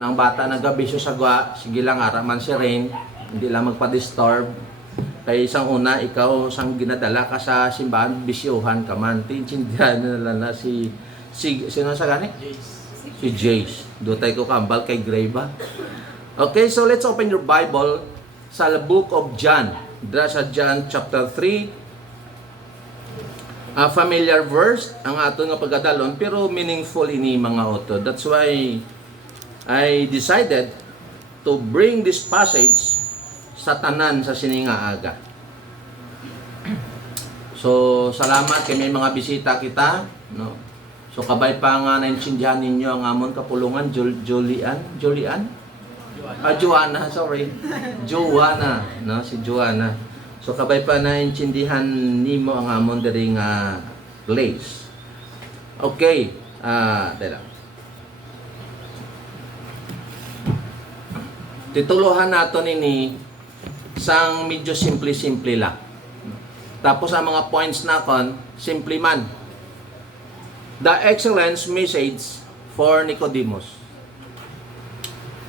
Ang bata nagabisyo sa gwa, sige lang araman si Rain, hindi lang magpa-disturb. Kaya isang una, ikaw sang ginadala ka sa simbahan, bisyuhan ka man. Tinsindihan nila na sino sa gani? Si Jace. Dutay ko kambal kay Greba. Okay, so let's open your Bible sa book of John. Dra sa John chapter 3. A familiar verse ang ato nga pagkadalon, pero meaningful ini mga auto. That's why I decided to bring this passage sa tanan sa sininga aga. So, salamat kay may mga bisita kita, no. So kabay pa nga naintindihan ninyo ang amon kapulungan Julian. Joanna, sorry. Joanna, no, si Joanna. So kabay pa naintindihan nimo ang amon diri nga place. Okay, dala. Tituluhan nato nini sang medyo simple-simple lang. Tapos ang mga points nakon, simple man. The excellence message for Nicodemus.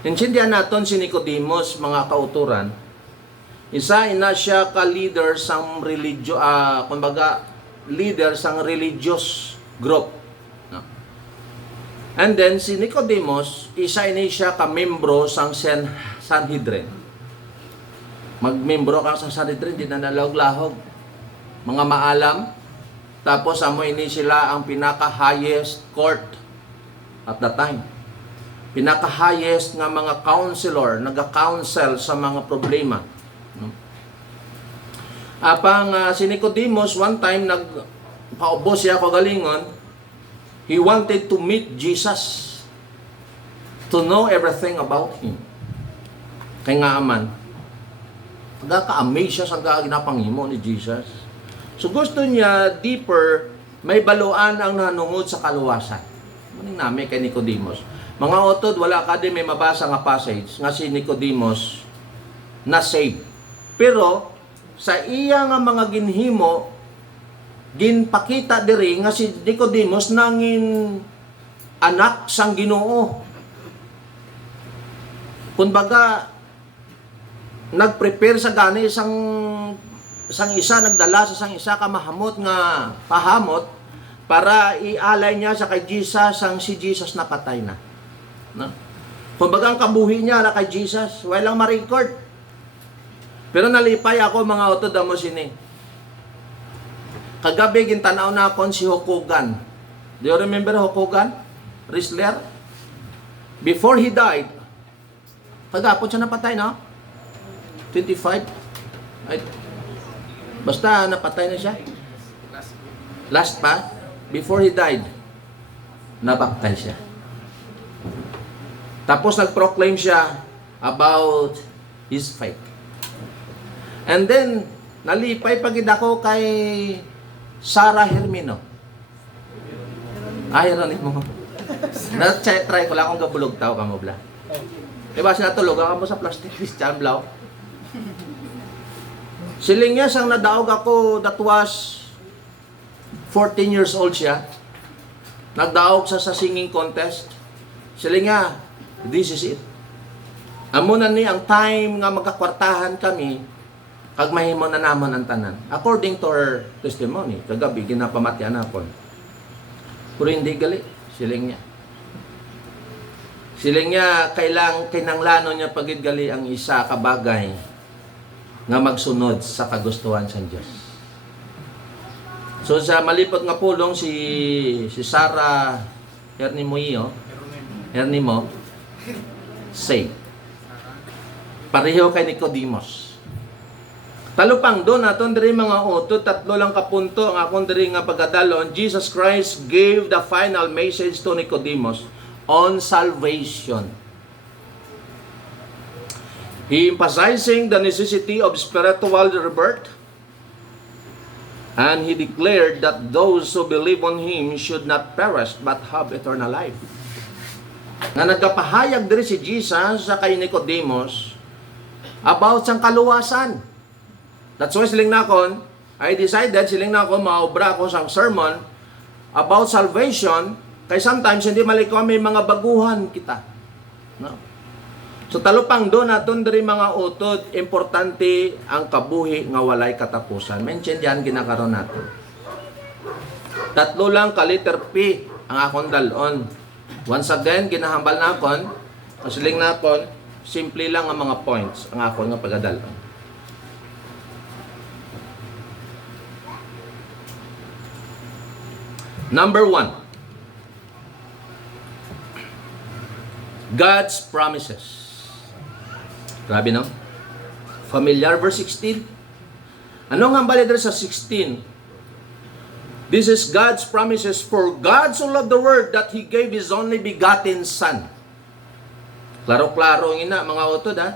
Intindihan naton si Nicodemus, mga kauturan. Isa ina siya ka leader sang kumbaga leader sang religious group. No? And then si Nicodemus, isa ini siya ka membro sang Sanhedrin. Magmembro ka sa Sanhedrin, di na nalahog-lahog. Mga maalam. Tapos amo ini sila ang pinaka-highest court at that time. Pinaka-highest nga mga counselor, naga-counsel sa mga problema. No? Apang si Nicodemus, one time nagpaubo siya kagalingon, he wanted to meet Jesus, to know everything about Him. Kaya nga aman, pagka-amaze siya sa ginapangimo ni Jesus. So gusto niya deeper, may baluan ang nanungod sa kaluwasan. Maning nami kay Nicodemus. Mga otod, wala ka din may mabasa nga passage nga si Nicodemus na saved. Pero sa iya nga mga ginhimo, ginpakita diri nga si Nicodemus nangin anak sang Ginoo. Kumbaga nagprepare sa gani sang isa, nagdala sa sang isa ka mahamot nga pahamot para ialay niya sa kay Jesus ang si Jesus napatay na. No? Kumbaga ang kabuhi niya na kay Jesus, walang ma-record. Pero nalipay ako mga utod mo sini. Kagabi gintanaw na akon si Hulk Hogan. Do you remember Hulk Hogan? Wrestler? Before he died, kagapon siya napatay, no? 25? Ay, basta napatay na siya. Last pa, before he died, nabaktay siya. Tapos nag-proclaim siya about his faith. And then, nalipay pagid ako kay Sarah Hermino. Ay, mo. Na-try ko lang kung gabulog tao ka mo bla. Diba sinatulog ka mo sa plastic Christian Blau? Siling niya sang nadaog ako, that was 14 years old siya. Nagdaog sa singing contest. Siling niya, this is it. Amo na ni ang time nga magkakwartahan kami, kag mahimo na namon ang tanan. According to her testimony, kagabi ginapamatyan napon. Pero hindi gali, siling niya. Siling niya kinanglano niya pagid gali ang isa ka bagay nga magsunod sa kagustuhan sa Diyos. So sa malipot nga pulong si Sarah Hernimo say pareho kay Nicodemus. Talupang doon aton diri mga utot, tatlo lang ka punto ang akong diri nga pagkadalon. Jesus Christ gave the final message to Nicodemus on salvation. He emphasizing the necessity of spiritual rebirth, and he declared that those who believe on Him should not perish but have eternal life. Na nagapahayag diri si Jesus sa kay Nicodemus about sang kaluwasan. That's why siling nakon, I decided siling nakon maobra ko sang sermon about salvation, kay sometimes hindi malikaw may mga baguhan kita. No? So talupang do naton diri mga utod, importante ang kabuhi nga walay katapusan. Maintindihan ginakaron natin. Tatlo lang ka letter P ang akong dalon. Once again, ginahambal na akon, kasiling na akon, simple lang ang mga points ang akon nga pagadalon. Number 1. God's promises. Grabe, no? Familiar, verse 16. Ano nga bali sa 16? This is God's promises. For God so loved the world that He gave His only begotten Son. Klaro-klaro ang ina, mga utod, ha?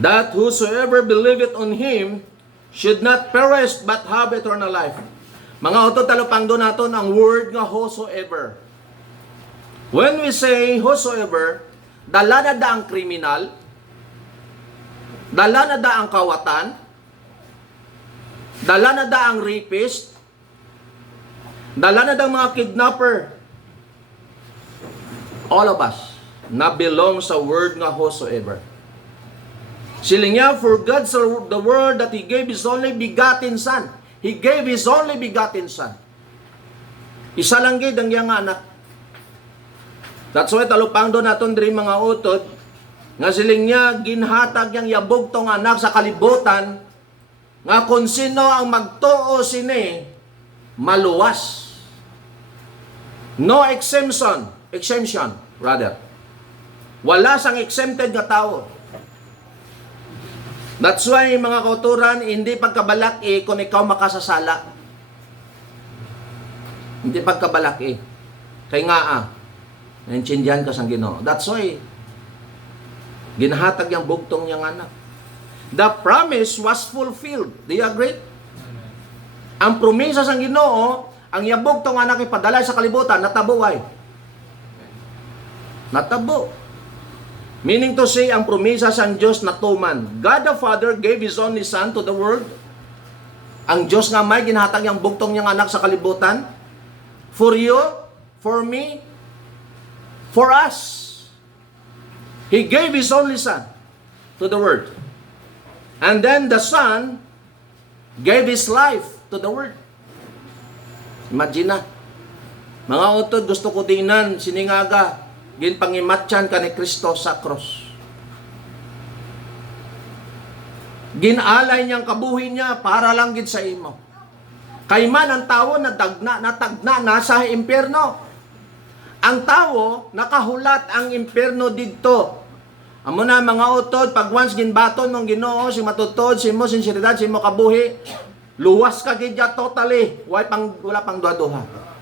That whosoever believeth on Him should not perish but have eternal life. Mga utod, talupang doon natin ang word nga whosoever. When we say whosoever, dala na da ang kriminal, dala na da ang kawatan, dala na da ang rapist, dala na da ang mga kidnapper. All of us na belong sa word nga whosoever. Siling niya, for God so the world that He gave His only begotten Son. He gave His only begotten Son. Isa lang gid ang iyang anak. That's why talupang doon naton diri mga utod, nga siling niya, ginhatag niyang yabog tong anak sa kalibutan, nga kung sino ang magtuo sini, maluwas. No exemption, rather. Wala sang exempted nga tao. That's why, mga kauturan, hindi pagkabalaki kung ikaw makasasala. Hindi pagkabalaki. Kaya nga, naintindihan ka sa Ginoo. That's why, ginahatag yung bugtong niyang anak. The promise was fulfilled. Do you agree? Ang promesa sa Ginoo, ang yabog tong anak ipadala sa kalibutan, natabo ay. Natabo. Meaning to say, ang promesa sa Diyos natuman. God the Father gave His only Son to the world. Ang Diyos nga may ginahatag yung bugtong niyang anak sa kalibutan. For you, for me, for us. He gave His only Son to the world. And then the Son gave His life to the world. Imagine na. Mga utod, gusto ko dinan, siningaga, ginpangimatyan ka ni Kristo sa cross. Ginalay niyang kabuhi niya para lang gid sa imo. Kay man ang tao natagna na sa impyerno. Ang tao nakahulat ang impyerno didto. Amo na mga utod, pag once ginbaton mong Ginoo si matutod, si mo sinseridad, si mo kabuhi, luwas ka gid totally, wala pang duha-duha.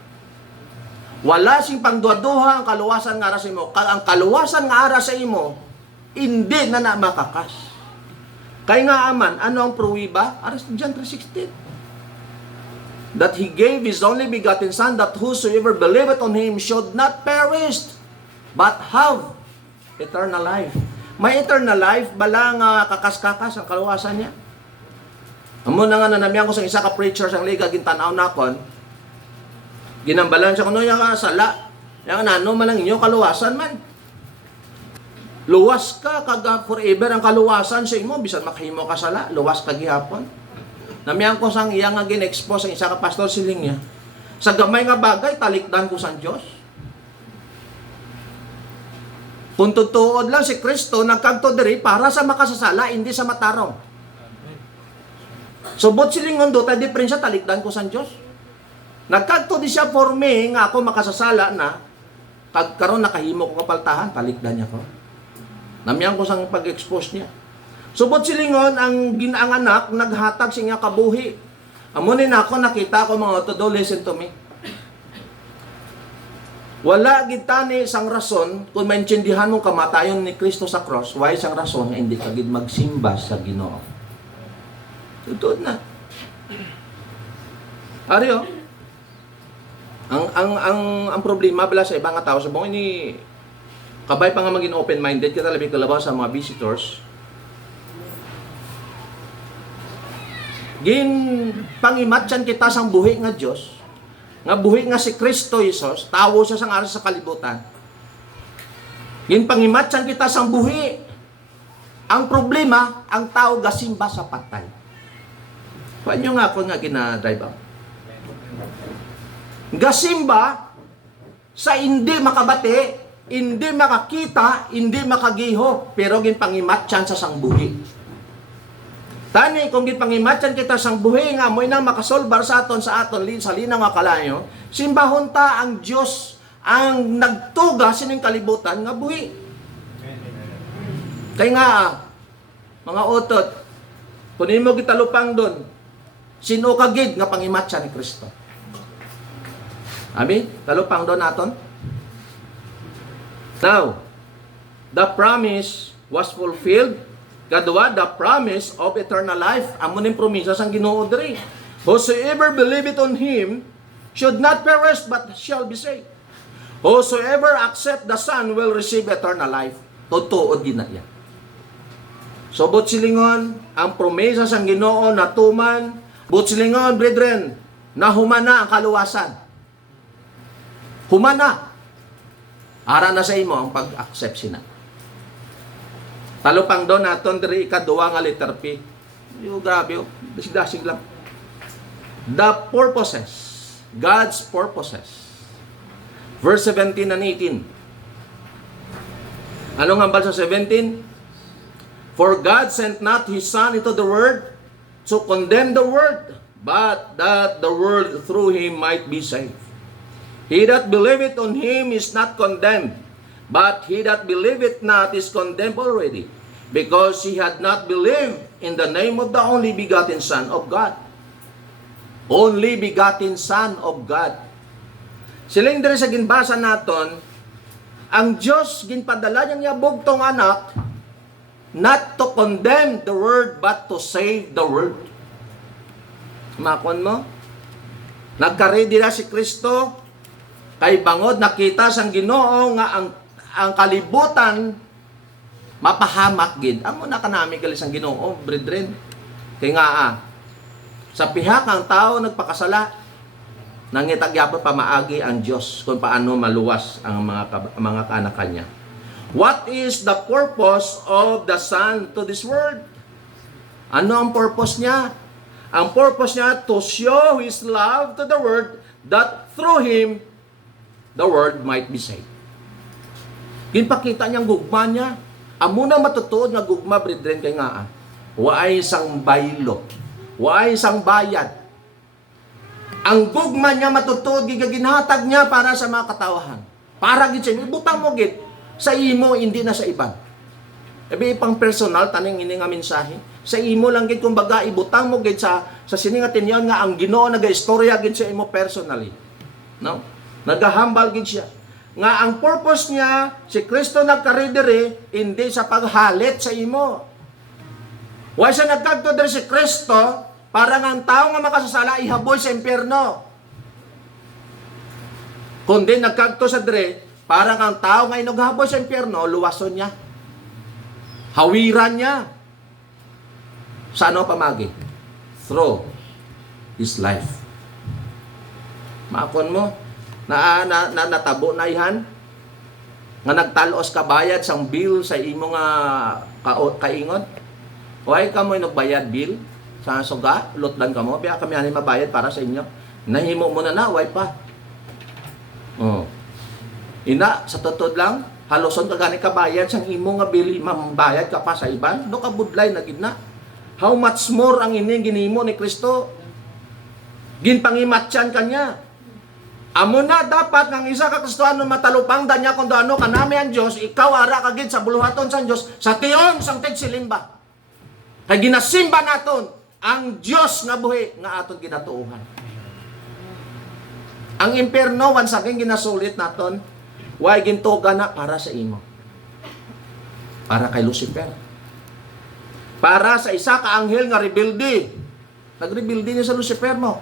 Wala sing pangduha-duha ang kaluwasan nga ara sa imo. Ang kaluwasan nga ara sa imo, hindi na makakas. Kaya nga aman, ano ang pruwiba? Aras John 3:16. That He gave His only begotten Son, that whosoever believeth on Him should not perish, but have eternal life. May eternal life, bala nga kakas-kakas ang kaluwasan niya. Amo na nga nanamiyan ko sa isa ka preacher sang liga gintanaw nakon. Ginambalan siya kuno yung sala. Yung nano man lang inyo kaluwasan man. Luwas ka kaga forever ang kaluwasan sa imo bisan makahimo ka sala, luwas ka gihapon. Namiyan ko sang iya nga gin-expose ang isa ka pastor siling niya. Sa gamay nga bagay talikdan ko sa Dios. Kung tutuod lang si Kristo nagkadto diri para sa makasasala, hindi sa matarong. Subot silingon do ta diferensya talikdan ko sa Dios. Nagkadto di siya for me nga ako makasasala na kag karon nakahimo ko kapaltahan talikdan niya ko. Namyan ko sang pag-expose niya. Subot silingon ang ginaang anak naghatag siya kabuhi. Amo ni nako nakita ko mga todo, listen to me. Wala gid tani sang rason kung maintindihan mo kamatayon ni Kristo sa cross, why sang rason nga hindi ka gid magsimba sa Ginoo. Tutod na. Ariyo. Ang problema bala sa ibang nga tao sa bang ini kabay pa nga maging open-minded kita labi kalabaw sa mga visitors. Gin pangimatyan kita sang buhi nga Dios. nga buhi nga si Kristo Jesus, tawo siya sang aras sa kalibutan. Ginpangimatsan kita sang buhi. Ang problema, ang tao gasimba sa patay. Paano nga ako nga gina-drive out? Gasimba sa hindi makabati, hindi makakita, hindi makagiho, pero ginpangimatsan sa sang buhi. Tani, kung gipangimatyan kita sang buhi nga mo na makasolbar sa aton sa linaw nga kalayo, simbahon ta ang Dios ang nagtuga sining kalibutan nga buhi. Kay nga mga otot, kunin mo gitalupang doon, sino kagid nga pangimatyan ni Kristo. Amen? Talupang doon naton. Now, the promise was fulfilled. Kadua, the promise of eternal life. Amo ning promisa sang Ginoo diri. Whosoever believeth on Him should not perish but shall be saved. Whosoever accept the Son will receive eternal life. Totoo din na yan. So, silingon, ang promesa sang Ginoo natuman. Silingon, brethren, na humana ang kaluwasan. Humana. Ara na sa imo ang pag-accept sina. Talupang doon naton diri ikaduwa nga letter P. Yo grabe, dasig lang. The purposes, God's purposes. Verse 17 and 18. Ano nga ba sa 17? For God sent not His Son into the world to condemn the world, but that the world through Him might be saved. He that believeth on Him is not condemned, but he that believeth not is condemned already, because he had not believed in the name of the only begotten Son of God. Only begotten Son of God. Siling diri sa ginbasa naton, ang Dios ginpadala niya bugtong anak, not to condemn the world, but to save the world. Makon mo? Nagka-ready na si Kristo, kay bangod nakita sang Ginoo nga ang kalibutan mapahamak gid. Amo na kanami gali sang Ginoo, brethren. Kay nga sa pihak ang tao nagpakasala, nangitagyapon pamaagi ang Dios kung paano maluwas ang mga kaanak kanya. What is the purpose of the Son to this world? Ano ang purpose niya? Ang purpose niya to show His love to the world, that through Him the world might be saved. Ginpakita niyang gugma niya. Amo na matutuod nga gugma, brethren, kay nga waay isang baylo, waay isang bayad. Ang gugma niya matutuod, gigaginhatag niya para sa mga katawahan. Para gid sa ibutang mo gid sa imo, hindi na sa iban. Ebe pang personal taning ini nga mensahe. Sa imo lang gid kumbaga ibutang mo gid sa siningatin yon nga ang Ginoo nagaistorya gid sa imo personally. No? Nagahambal gid siya. Nga ang purpose niya, si Kristo nagkaridiri, hindi sa paghalit sa imo. Why siya nagkadto diri si Kristo para nga ang tao nga makasasala ihaboy sa impyerno. Kundi nagkadto sa diri para nga ang tao nga inughaboy sa impyerno, luwason niya. Hawiran niya. Sa ano pamagi? Through His life. Maakon mo, natabo na ihan nga nagtalos ka bayad sang bill sa imo nga kaingon. Why ka mo nagbayad bill sa suga, lutdan ka mo, biya kami ani mabayad para sa inyo. Nahimo mo na why pa. Oh. Ina sa totoo lang, haloson ka gani ka bayad sang imo nga bill, mambayad ka pa sa iban, do ka budlay na gid na. How much more ang ini ginimo ni Kristo? Ginpangimatyan kanya. Amo na dapat ng isa ka Kristohano matalupang da niya kung ano kanami ang Dios, ikaw ara kagid sa buluhaton sang Dios, sa tion sang tigsilimba. Kay ginasimba naton ang Dios nga buhi nga aton ginatuohan. Ang impierno once again ginasulit naton, why gintuga na para sa imo. Para kay Lucifer. Para sa isa ka anghel nga rebelde. Nagrebelde niya sa Lucifer mo.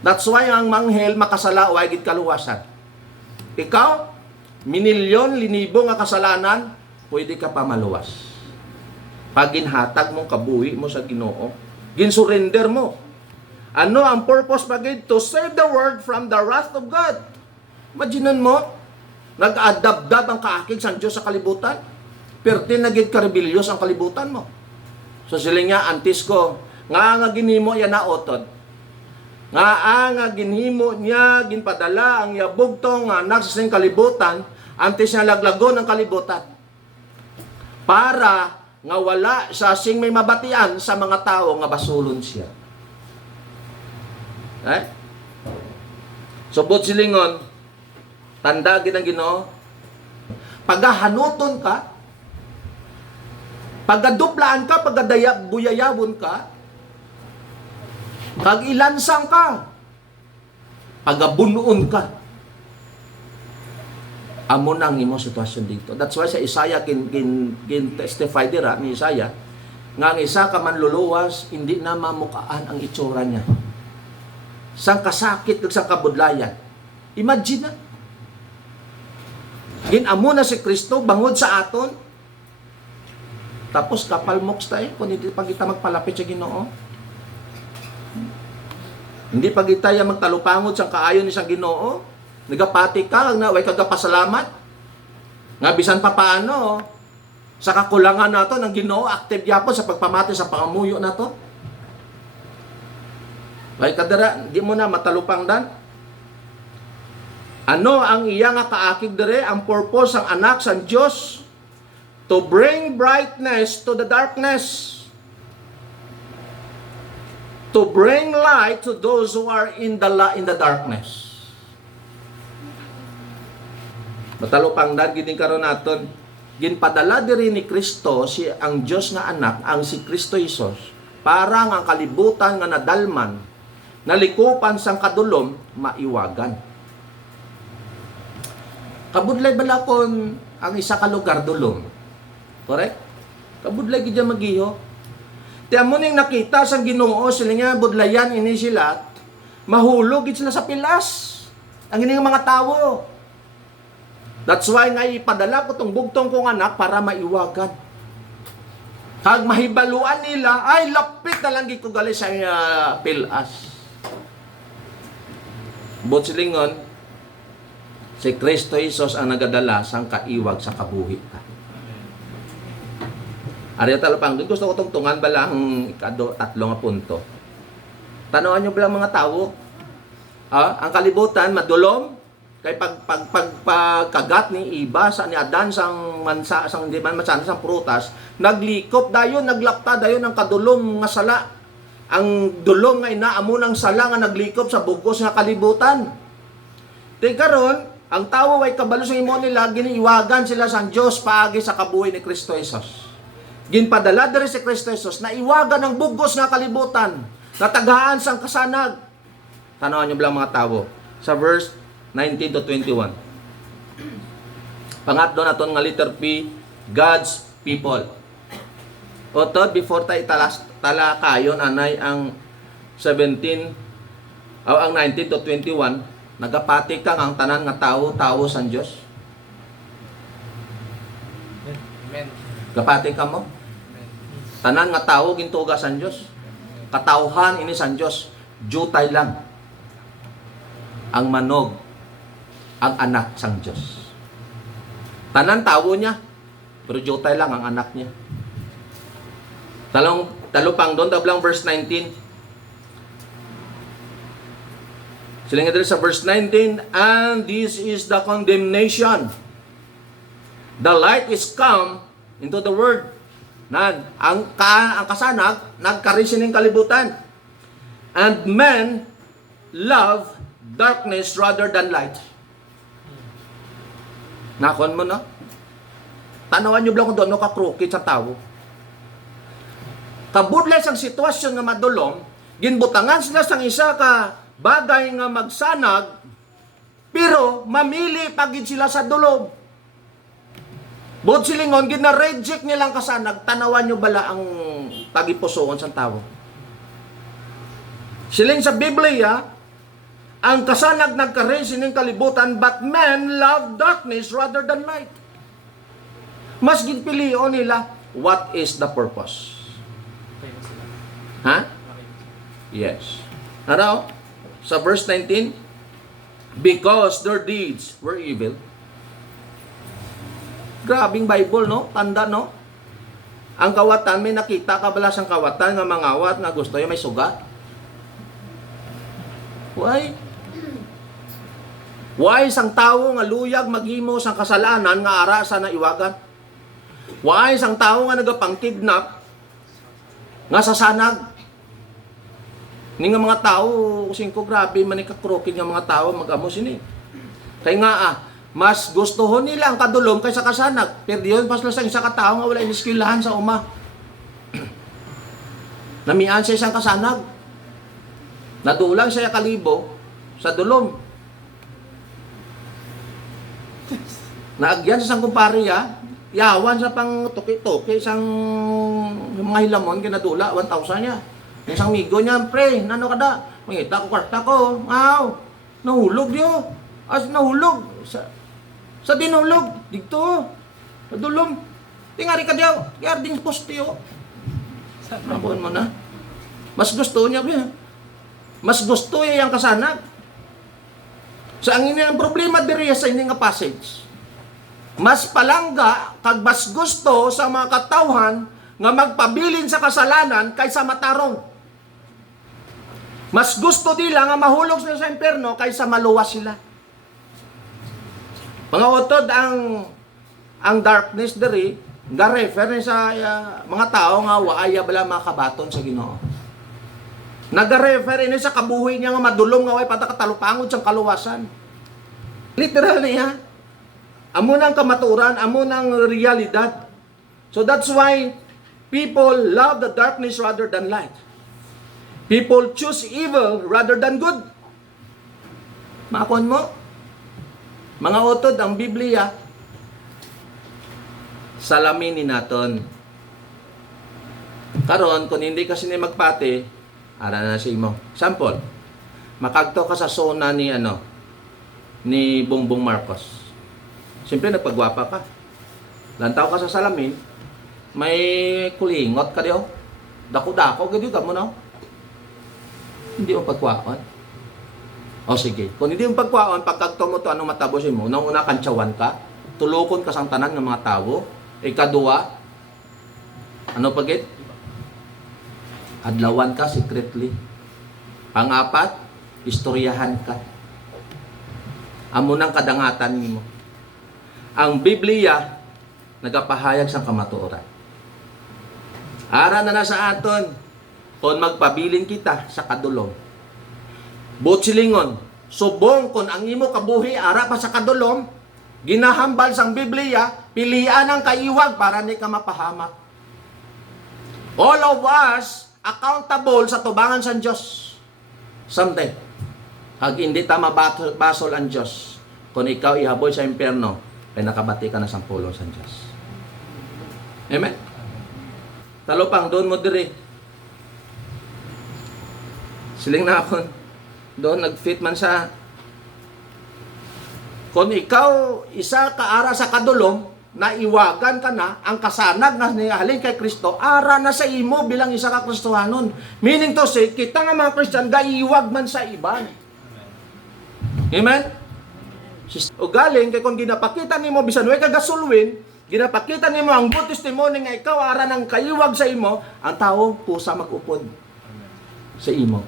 That's why ang manghel makasala o ay gid kaluwasan. Ikaw, minilyon, linibo nga kasalanan, pwede ka pa maluwas. Pag ginhatag mong kabuhi mo sa Ginoo, ginsurrender mo. Ano ang purpose bagay? To save the world from the wrath of God. Imaginan mo, nag-adabdab ang kaakig sa Diyos sa kalibutan. Pero tinagid ka rebelyos ang kalibutan mo. So sila nga, antis ko, nga ginimo yan na otod. Nga ginhimo niya, ginpadala ang yabugtong nga nagsasing kalibutan, antis niya laglagon ang kalibutan. Para nga wala sa sing may mabatian sa mga tao nga basulon siya. Subot silingon, tanda gid ang Ginoo. Pagahanuton ka, pagaduplaan ka, pagadayab-buyayabon ka, kag ilansang ka, pagabunuon ka. Amo nang imo sitwasyon dito. That's why sa Isaiah kin testify dira ni Isaiah nga ang isa ka manluluwas hindi na mamukaan ang itsura niya. Sang kasakit ug sang kabudlayan. Imagine na. Ginamo na si Kristo bangod sa aton. Tapos kapalmoks tayo kung hindi pa kita magpalapit sa Ginoo. Hindi pa kita magtalupangod sa kaayon ni sang Ginoo. Nagapati ka na way kagapasalamat. Nga bisan pa paano sa kakulangan nato ng Ginoo active yapon sa pagpamati sa pangamuyo nato. Way kadara di mo na matalupang dan. Ano ang iya nga kaakig dere ang purpose ang anak sang Dios? To bring brightness to the darkness. To bring light to those who are in the darkness. Matalupang dan gid karon naton. Ginpadala diri ni Kristo si ang Dios nga anak ang si Kristo Hesus para nga kalibutan nga nadalman nalikupan sang kadulom maiwagan. Kabudlay bala kon ang isa ka lugar dulom. Correct? Kabudlay gid magiho. Ti amo ning nakita sang Ginoo sila nga budlayan ini sila mahulog gid sila sa pilas. Ang ining mga tawo. That's why nga ipadala ko tong bugtong kong anak para maiwagan. Kag mahibaluan nila ay lapit na lang gid ko gali sa pilas. Bot silingon, si Kristo Hesus ang nagadala sang kaiwag sa kabuhi ka. Ari talapang, gusto ko tungtungan bala ang tatlo nga punto. Tanawan nyo bala mga tao, ang kalibutan madulom, kay pagkagat ni Iba sa ni Adan sang mansa sang di man masan sang prutas, naglikop dayon, naglapta dayon ang kadulom nga sala. Ang dulong nga inaamo ng sala nga naglikop sa bugos nga kalibutan. Di karon, ang tawo way kabalo sa imo nila giniiwagan sila sang Dios paagi sa kabuhi ni Kristo Jesus. Ginpadala diri si Kristo Jesus na iwagan ang bugos nga kalibutan, natagaan sang kasanag. Tanawan niyo bilang mga tawo sa verse 19 to 21. Pangatlo naton nga letter P, God's people. Oto before tayo talakayon anay ang 17 o ang 19 to 21 nagapati ka ang tanan nga tawo sa Dios. Amen. Kapati ka mo. Tanan nga tawo gintuga sa Dios. Katawhan ini sa Dios. Jutay lang ang manog ang anak sang Dios. Tanan tawo niya pero jutay lang ang anak niya. Talupang doon, tablang verse 19. Sila nga dito sa verse 19, and this is the condemnation. The light is come into the world. Ang kasanag, nagkarisin ng kalibutan. And men love darkness rather than light. Nakon mo na? Tanawan nyo lang kung doon kakrukit sa tao. Kabudlay sang sitwasyon nga madulom, ginbutangan sila sang isa ka bagay nga magsanag, pero mamili pagid sila sa dulom. Bud silingon, gina-reject nilang kasanag, tanawan nyo bala ang tagipusoon sang tao. Siling sa Biblia, ang kasanag nagkaresin ng kalibutan, but men love darkness rather than light. Mas ginpilion nila, what is the purpose? Ha? Yes. Ano? Sa verse 19, because their deeds were evil. Grabing Bible, no? Tanda, no? Ang kawatan, may nakita ka balas ang kawatan nga mangawat nga gusto yung may sugat. Why? Why isang tao nga luyag maghimo sang kasalanan nga ara sa naiwagan? Why isang tao nga nagapang-kidnap nga sasanag? Ni nga mga tao, singko grabe manikakrokid nga mga tao mag-amos ini. Kaya nga mas gustuhon nila ang kadulom kaysa kasanag. Pero diyon pas lang sa isa ka tao nga wala iniskilahan sa uma. Namian siya isang kasanag. Nadulang siya kalibo sa dulom. Naagyan sa isang kumpariya, yawan sa pang tuki-tuki, isang mga hilamon, kinadula, 1,000 niya. Isang migo niya, pre, nano ka da? Mangita ko, kwarta ko, nahulog diyo. Nahulog. Sa dinulog, dito, madulom. Tingari ka diyo, yarding postiyo. Napon mo na. Mas gusto niya, mas gusto niya yung kasanag. Sa ang ang problema diri sa ining nga passage. Mas palangga kag mas gusto sa mga katawhan nga magpabilin sa kasalanan kaysa matarong. Mas gusto nila nga mahulog sila sa impyerno kaysa maluwas sila. Mga utod ang darkness diri nga refer sa mga tao nga waaya bala makabaton sa Ginoo. Nag-refer ini sa kabuhi niya nga madulong nga way patakatalupangod sa kaluwasan. Literal niya. Amo nang kamaturan, amo nang realidad. So that's why people love the darkness rather than light. People choose evil rather than good. Makon mo? Mga utod, ang Biblia, salamin ni naton. Karon, kung hindi kasi ni magpati, ara na si mo. Sample, makagto ka sa zona ni Bongbong Marcos. Siyempre, nagpagwapa ka. Lantaw ka sa salamin, may kulingot ka diyo. Dako-dako, ganyan ka mo na. Hindi mo pagkwaon. O sige, kung hindi mo pagkwaon, pagkagto mo ito, anong matabosin mo? Unang-una, kantsawan ka. Tulukon ka sang tanan ng mga tao. Ikadua, ano pagit? Adlawan ka secretly. Pang-apat, istoryahan ka. Amo nang kadangatan mo. Ang Biblia nagapahayag sang kamatuoran. Ara na sa aton kung magpabilin kita sa kadulom. Butsilingon, subong kung ang imo kabuhi ara pa sa kadulom, ginahambal sang Biblia, pilian ang kaiwag para ni ka mapahamak. All of us accountable sa tubangan sa Diyos. Someday, hag hindi ta mabasol ang Diyos, kung ikaw ihaboy sa impyerno, ay nakabati ka na sa pulong sa Diyos. Amen? Talupang, doon mo diri. Siling na ako, doon nag-fit man sa, kung ikaw isa ka ara sa kadulom, naiwagan ka na, ang kasanag na nihalin kay Kristo, ara na sa imo bilang isa ka Kristohanon. Meaning to say, kita nga mga Christian, gaiwag man sa iban. Amen? O galing, kay kung ginapakita nimo bisan way kagasulwin, ginapakita nimo ang good testimony nga ikaw ara ng kaiwag sa imo, ang tao pusa mag-upod sa imo.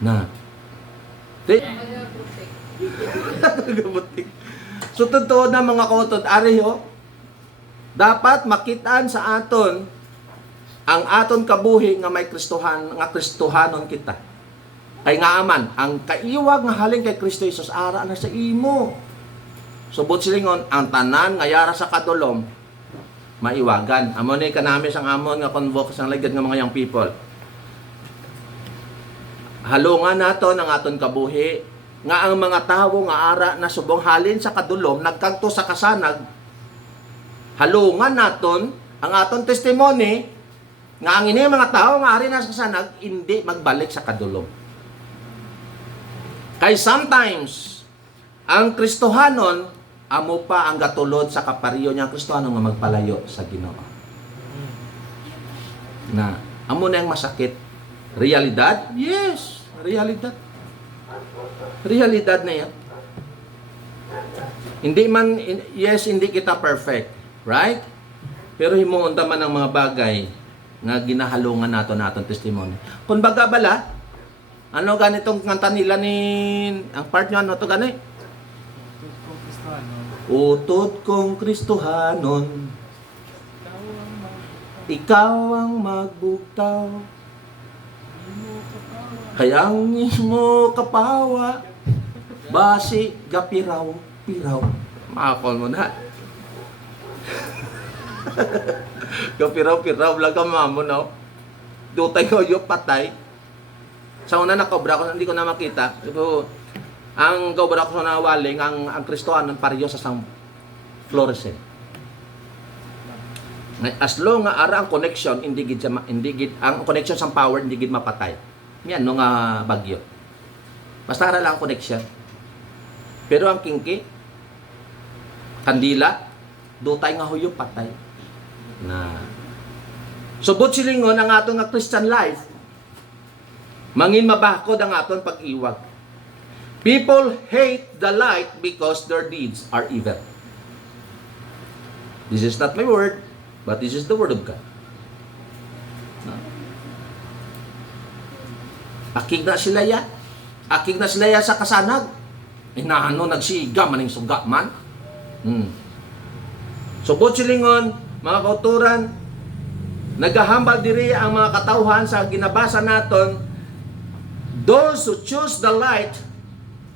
Na. So totoo na mga kautod, ariho, dapat makitaan sa aton ang aton kabuhi nga may Kristohan, nga Kristohanon kita. Kay nga aman, ang kaiwag nga halin kay Kristo Jesus, ara na sa imo. Subot silingon, ang tanan nga yara sa kadulom, maiwagan. Amon ni kanami sang amon nga convoke sang lagad nga mga young people. Halungan naton ang aton kabuhi, nga ang mga tawo nga ara na subong halin sa kadulom, nagkanto sa kasanag, halungan naton ang aton testimony, nga ang ini mga tao nga ari na sa kasanag, hindi magbalik sa kadulom. Kay sometimes, ang Kristohanon, amo pa ang gatulod sa kapariyo niya ang Kristohanon nga magpalayo sa Ginoo. Na, amo na yung masakit. Realidad? Yes, realidad. Realidad na yan. Hindi man, yes, hindi kita perfect. Right? Pero himuon man ang mga bagay nga ginahalungan naton testimony. Kung baga bala, ano ganitong kanta nila ni, ang part nyo, ano to gani? Utod kong Kristohanon, ikaw ang magbugtaw, kayang mo kapawa, basi gapiraw-piraw. Makakol mo na. Gapiraw-piraw, laga mamo no? Dutay ko yung patay. Sa una nakobra ko, hindi ko na makita. So, ang gobra ko sa nawaling, ang Kristohanon pariyo sa sang fluorescent. As long nga ara ang connection, hindi gid ang connection sa power hindi gid mapatay. Yan no nga bagyo. Basta ara lang ang connection. Pero ang kingki, kandila, dutay nga huyop patay. Na subot silingon ang atong nga Christian life. Mangin mabakod ang aton pag-iwag. People hate the light because their deeds are evil. This is not my word, but this is the word of God. Akig na sila ya. Akig na sila ya sa kasanag. Inaano nagsiga maning suga man. Subot silingon, mga kauturan, nagahambal diri ang mga katawhan sa ginabasa naton. Those who choose the light,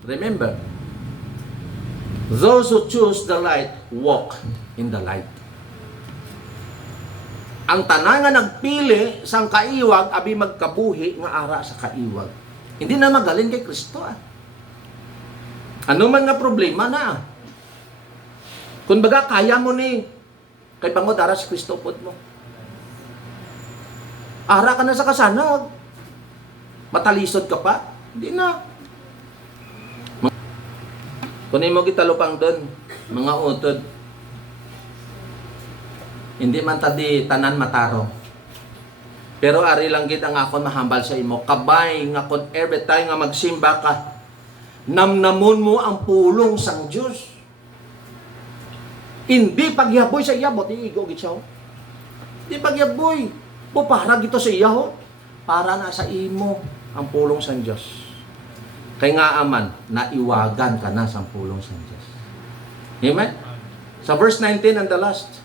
remember, those who choose the light walk in the light. Ang tanan nga nagpili sang kaiwag abi magkabuhi nga ara sa kaiwag. Hindi na magaling kay Kristo. Ano man nga problema na. Kung baga kaya mo ni kay bangod ara sa Kristo pod mo. Ara ka na sa kasanag. Matalisod ka pa? Hindi na. Kunin mo gitalupang doon, mga utod. Hindi man tadi tanan mataro. Pero ari lang gid ang akon mahambal sa imo. Kabay nga kun every time nga magsimba ka, namnamon mo ang pulong sang Dios. Hindi pagyaboy sa iyabot, iigo gid siya. Hindi pagyaboy. Para gito sa iyaho. Para na sa imo ang pulong sang Dios. Kay nga aman, naiwagan ka na sa pulong sang Dios. Amen? Sa verse 19 and the last.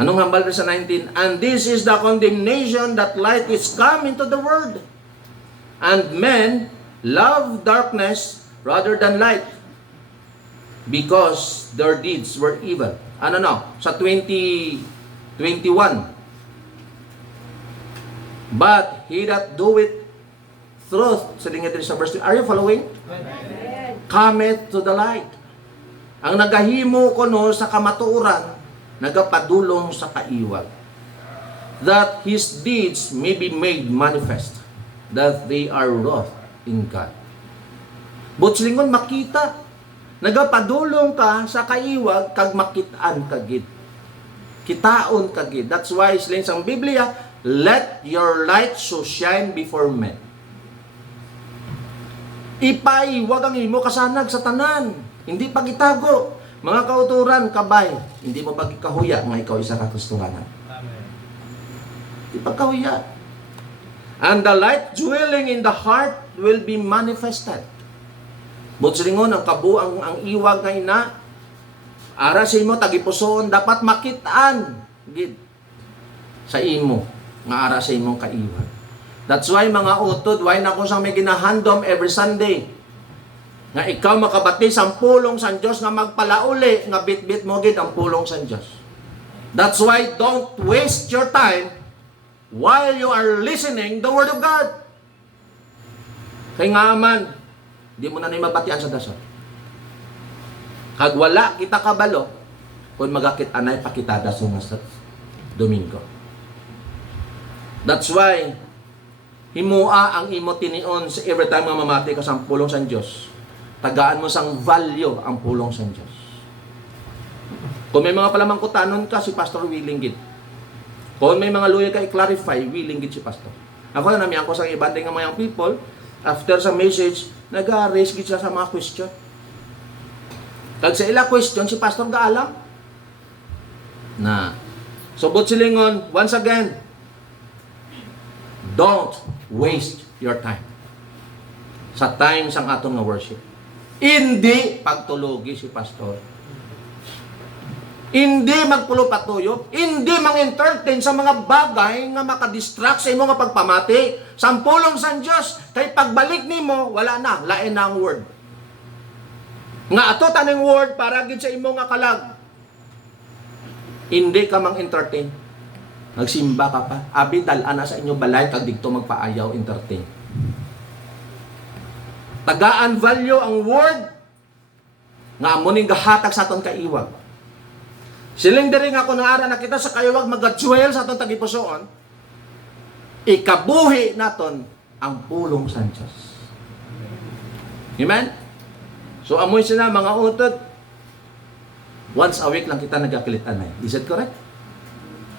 Anong hambal sa 19? And this is the condemnation that light is come into the world. And men love darkness rather than light, because their deeds were evil. Ano no? Sa 20:21. But he that doeth truth, sabi nga din sa verse 2, are you following? Amen. Cometh to the light. Ang nagahimo ko no sa kamatuoran, nagapadulong sa kaiwag, that his deeds may be made manifest, that they are wrought in God. Butslingon makita, nagapadulong ka sa kaiwag, kag makitaan kagid. Kitaon kagid. That's why siling sang Biblia, let your light so shine before men. Ipaiwag ang imo kasanag sa tanan. Hindi pagitago. Mga kauturan, kabay. Hindi mo pagkahuya nga ikaw isa ka Kristohanon. Amen. Hindi pagkahuya. And the light dwelling in the heart will be manifested. Butsingon ang kabuang ang iwag nga ina. Ara sa imo tagipusoon dapat makitaan gid sa imo nga ara sa imong kaiwag. That's why mga utod, why na ko sang may ginahandom every Sunday. Nga ikaw makabati sa pulong sa Diyos nga magpalauli, nga bit-bit mo gid ang pulong sa Diyos. That's why don't waste your time while you are listening the Word of God. Kay nga man, di mo na mabatian sa dasal. Kag wala kita kabalo, kung magakit anay pakitada sa Domingo. That's why, himua ang imo tinion sa every time nga mamati ka sa pulong sa Diyos. Tagaan mo sang value ang pulong sa Diyos. Kung may mga palamangkutanon ka, si Pastor Willing gid. Kung may mga luya ka i-clarify, willing gid si pastor. Ako na namiyan ko sa iba din nga mga people, after sa message, nag-raise gid siya sa mga question. Kag sa ila question, si pastor gaalam. Na, subot silingon, once again, don't waste your time sa time sang aton nga worship. Hindi pagtulugi si pastor. Hindi magpulo-patuyop, hindi mang-entertain sa mga bagay nga makadistract sa imo nga pagpamati. Sampulong sa Diyos, kay pagbalik nimo wala na, lain na ang word. Nga ato taning word para gid sa imo nga kalag. Hindi ka mang-entertain. Nagsimba ka pa, abi dal-ana sa inyo balay kag didto magpaayaw entertain. Tagaan value ang word nga amo ning gahatag sa aton kaiwag. Siling diri nga kung naara na kita sa kaiwag mag-jewel sa aton tagipusoon, ikabuhi naton ang pulong sa Diyos. Amen? So amoy sila mga utod, once a week lang kita nagakilitan na. Is it correct?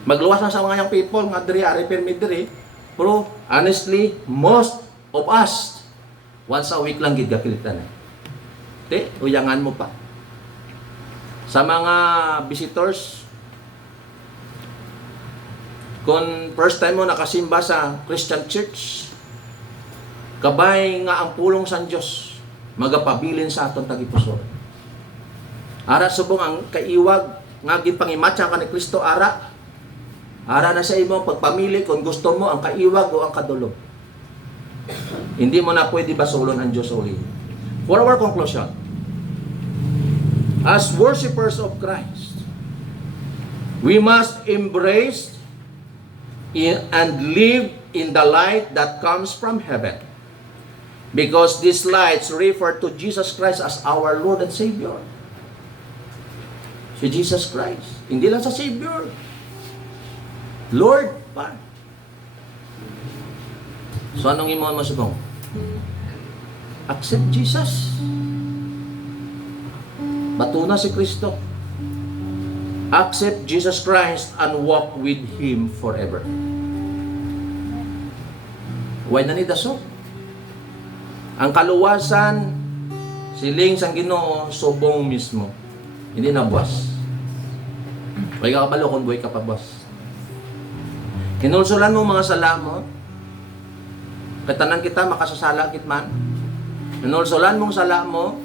Magluwas na sa mga young people nga diri ari permit diri, pero honestly, most of us once a week lang gid gakilitan na. Te, uyangan mo pa. Sa mga visitors, kung first time mo nakasimba sa Christian Church, kabay nga ang pulong sa Diyos, magapabilin sa aton tagipuso. Ara subong ang kaiwag, nga gipangimatsa ka ni Kristo, ara na sa imo pagpamili kung gusto mo ang kaiwag o ang kadulog. Hindi mo na pwede basulon ang Diyos uli. For our conclusion, as worshipers of Christ, we must embrace and live in the light that comes from heaven. Because these lights refer to Jesus Christ as our Lord and Savior. Si Jesus Christ. Hindi lang sa Savior. Lord pa. So anong imo mo subong? Accept Jesus. Batuna si Kristo. Accept Jesus Christ and walk with Him forever. Why na ni daso? Ang kaluwasan, siling sang Ginoo, subong mismo. Hindi na buwas. Huwag ka kabalo kung buhay ka pa buwas. Kinulsulan mo mga sala mo, katanan kita makasasala kitman. Kinulsulan mong sala mo,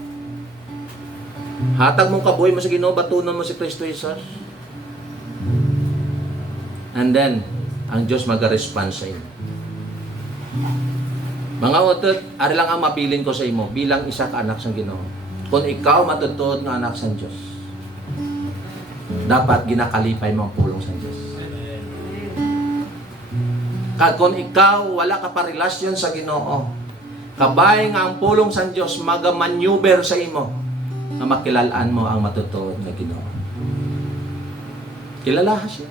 hatag mong kabuhay mo sa Ginoo, batunon mo si Kristo Jesus. And then, ang Diyos mag-respond sa iyo. Mga utot, ari lang ang mabilin ko sa imo bilang isa ka anak sa Ginoo. Kung ikaw matutuod na anak sa Diyos, dapat ginakalipay mo ang pulong sa Diyos. Kung ikaw wala ka pa relasyon sa Ginoo, kabay nga ang pulong sa Diyos maga-maneuver sa imo na makilalaan mo ang matutuod na Ginoo. Kilala siya.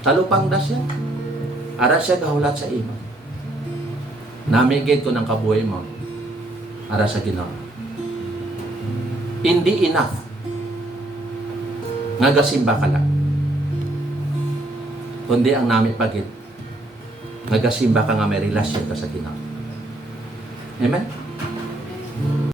Talupang da siya. Ara siya gahulat sa imo. Namigid ko ng kabuhay mo para sa Ginoo. Hindi enough nga gasimba ka lang. Kundi ang nami pagit, nagasimba ka nga may relasyon ka sa Ginoo. Amen?